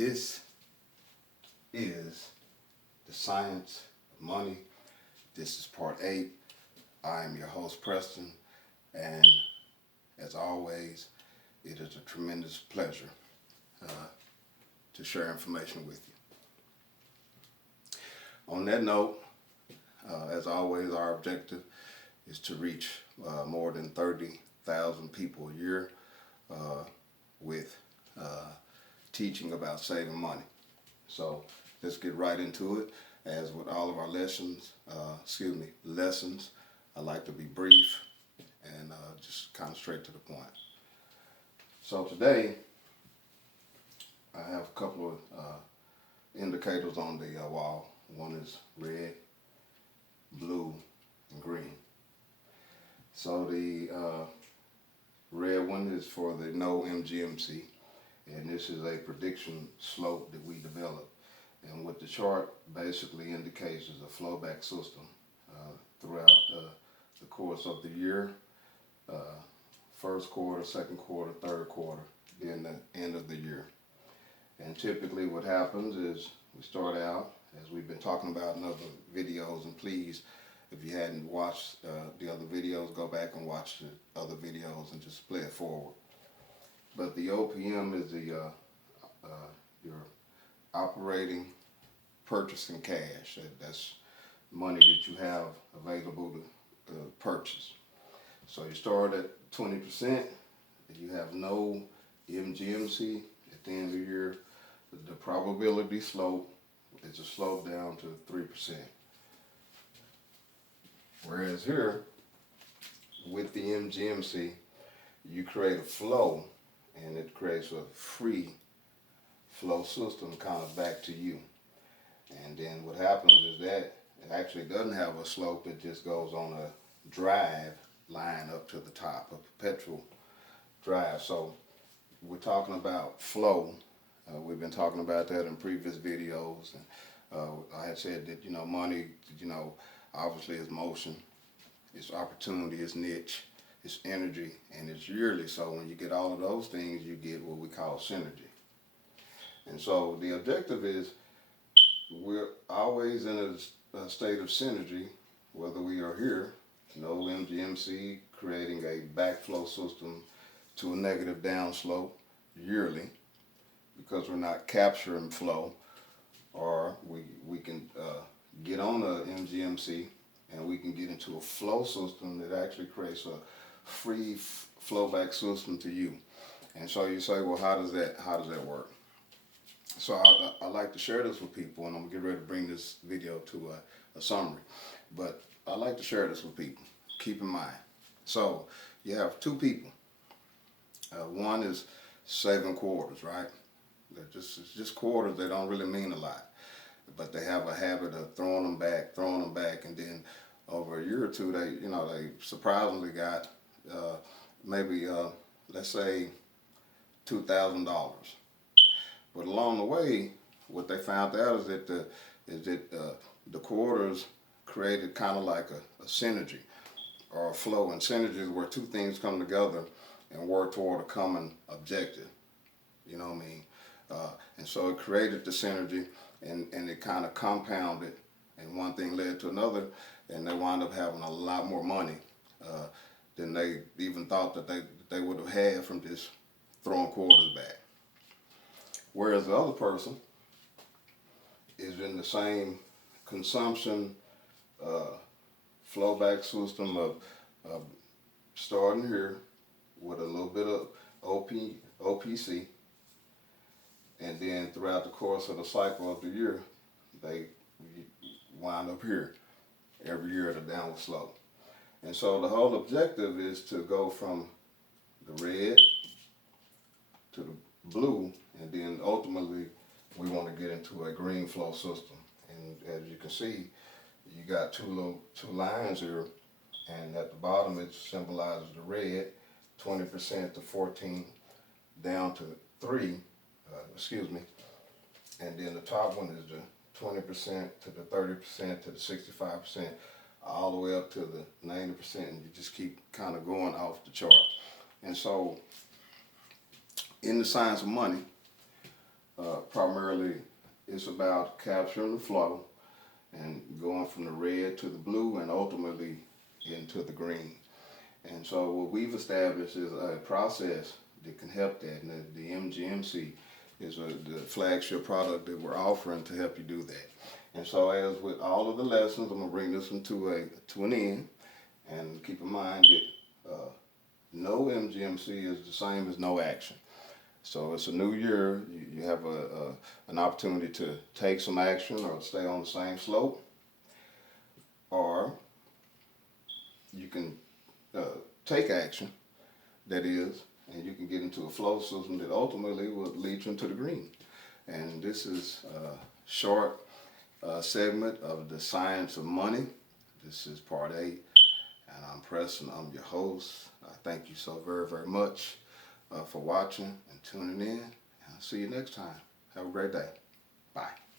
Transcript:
This is the science of money. This is part 8. I am your host, Preston, and as always, it is a tremendous pleasure to share information with you. On that note, as always, our objective is to reach more than 30,000 people a year with teaching about saving money. So let's get right into it. As with all of our lessons, I like to be brief and just kind of straight to the point. So today, I have a couple of indicators on the wall. One is red, blue, and green. So the red one is for the No-mgmc, and this is a prediction slope that we developed. And what the chart basically indicates is a flowback system throughout the course of the year, first quarter, second quarter, third quarter, then the end of the year. And typically what happens is we start out, as we've been talking about in other videos, and please, if you hadn't watched the other videos, go back and watch the other videos and just play it forward. But the OPM is the your operating purchasing cash. That's money that you have available to purchase. So you start at 20%, you have no MGMC at the end of the year. The probability slope is a slope down to 3%. Whereas here, with the MGMC, you create a flow, and it creates a free flow system kind of back to you. And then what happens is that it actually doesn't have a slope, it just goes on a drive line up to the top, a perpetual drive. So we're talking about flow. We've been talking about that in previous videos, and I had said that, money, obviously is motion, it's opportunity, it's niche, it's energy, and it's yearly. So when you get all of those things, you get what we call synergy. And so the objective is we're always in a state of synergy, whether we are here, No-mgmc, creating a backflow system to a negative downslope yearly, because we're not capturing flow, or we can get on a MGMC and we can get into a flow system that actually creates a free flowback system to you. And so you say, well, how does that work? So I like to share this with people, and I'm gonna get ready to bring this video to a summary. But I like to share this with people. Keep in mind. So you have two people. One is saving quarters, right? It's just quarters. They don't really mean a lot, but they have a habit of throwing them back, and then over a year or two, they surprisingly got maybe let's say $2,000. But along the way, what they found out is that the quarters created kind of like a synergy or a flow, and synergy is where two things come together and work toward a common objective. You know what I mean? And so it created the synergy, and it kind of compounded, and one thing led to another, and they wound up having a lot more money than they even thought that they would have had from just throwing quarters back. Whereas the other person is in the same consumption flowback system of starting here with a little bit of OPC, and then throughout the course of the cycle of the year, they wind up here every year at a downward slope. And so the whole objective is to go from the red to the blue, and then ultimately we want to get into a green flow system. And as you can see, you got two lines here, and at the bottom it symbolizes the red, 20% to 14 down to 3, and then the top one is the 20% to the 30% to the 65%, all the way up to the 90%, and you just keep kind of going off the chart. And so in the science of money, primarily it's about capturing the flow and going from the red to the blue and ultimately into the green. And so what we've established is a process that can help that. And the MGMC is the flagship product that we're offering to help you do that. And so as with all of the lessons, I'm going to bring this one to an end. And keep in mind that no MGMC is the same as no action. So it's a new year. You have an opportunity to take some action or stay on the same slope. Or you can take action, that is, and you can get into a flow system that ultimately will lead you into the green. And this is a short segment of the science of money. This is part 8, and I'm Preston. I'm your host. Thank you so very, very much for watching and tuning in. And I'll see you next time. Have a great day. Bye.